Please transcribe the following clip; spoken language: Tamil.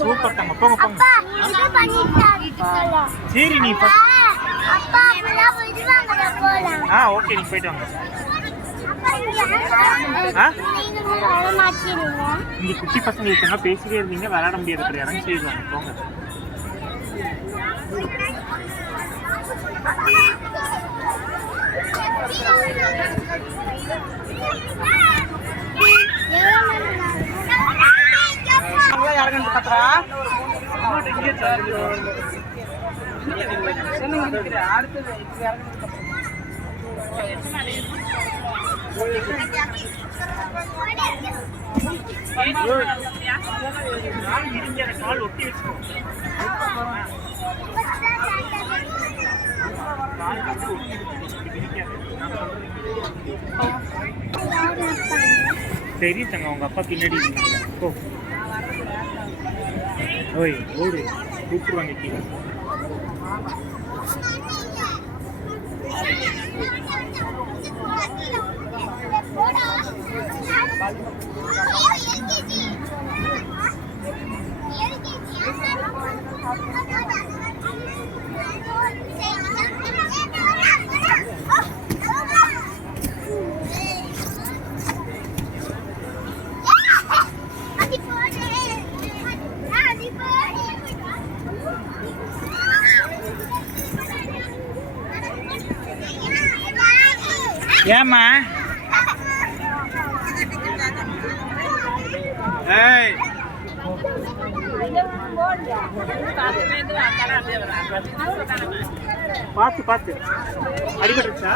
சூப்பர் தங்க, போங்க போங்க. சரி நீ ஓகே நீ போயிட்டு வாங்க. இங்க குட்டி பசங்க இருக்காங்க, பேசிட்டே இருந்தீங்க, விளையாட முடியாது. இறங்கி செய்வாங்க, போங்க. கால் ஒட்டி வச்சுக்கோ. சரி தங்க, உங்க அப்பா பின்னாடி ஓ ஓய் ஓடு கூப்பிடுவாங்க கீழே. ஏம்மா ஏய் பார்த்து பார்த்து அடிபட்டுருச்சா?